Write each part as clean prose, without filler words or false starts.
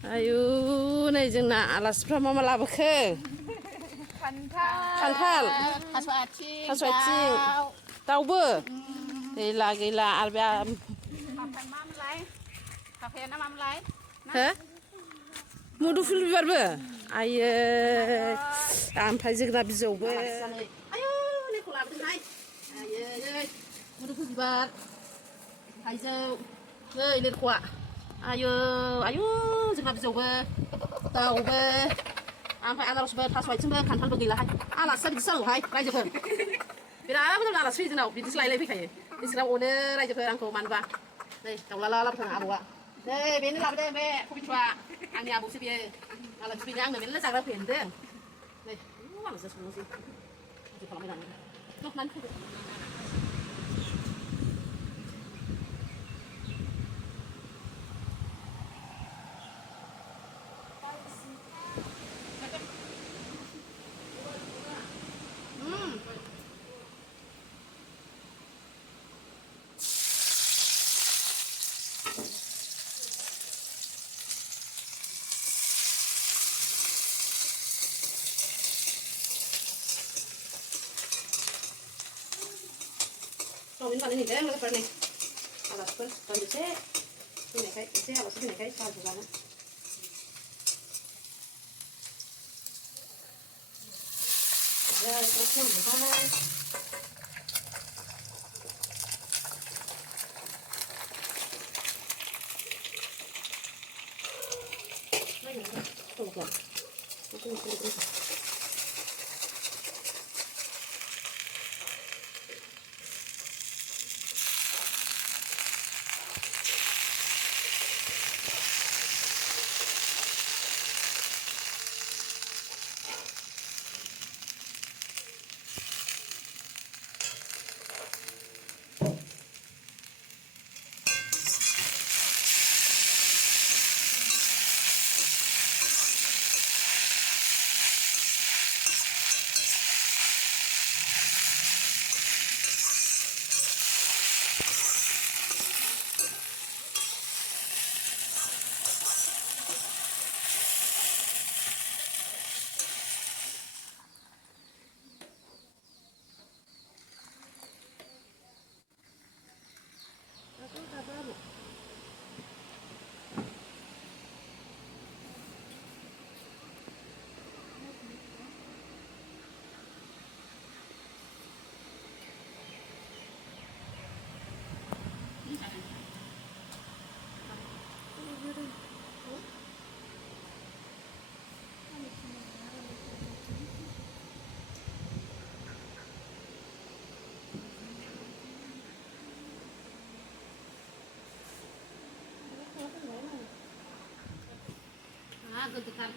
आयु नै जोंना आलासिफ्रा मा मा लाबोखो? खान्थाल, थास' आथिं, थास' आथिं, दाउबो गैला आरो बे ओमफ्राय मामोनलाय? फाफाया ना मामोनलाय? हो मुदुफुल बिबारबो आयै ओमफ्राय जोगोनार बिजौबो आयु लेखौ लाबोदोंहाय आयै मुदुफुल बिबार थाइजौ नै लेरख'आ आयु जोगोनार बिजौबो दाउबो ओमफ्राय आनारसबो थास' आथिंबो खान्थालबो गैलाहाय आलासिया बिदिसो जानांगौहाय रायजोफोर बिराद मोजां आलासि फैयो जोंनाव बिदिसो लायलायफैखायो बिसोराव अनो रायजोफोर आंखौ मानोबा नै दाउला लाबोथारो आबौआ नै बेनो लाबोदों बे कबिथुआ आंनि आबौसो बियो आलासि फैदों आंनो मेरला जाग्रा फैयो होनदों नै आलासिया संनोसै बिदि खालामबाय थानो मानो फैदो Ini paling ini deh, mulai paling alas pun kondisi ini kayak alas ini kayak salju banget. Ya, terus mulai. Lagi, tunggu. Tunggu. Gedekan.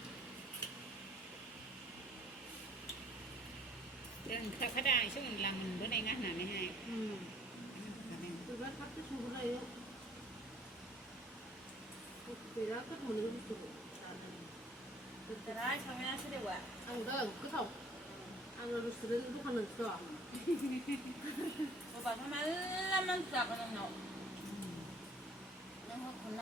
Dan tak ada isu lamun benda ngah nane hai. Berat pasti sungguh ya. Berat kan mau nulis tuh. Terai sama nasi dewa. Udah, ketau. Harus sering itu kan nggak. Bapak sama malam tak kan nong.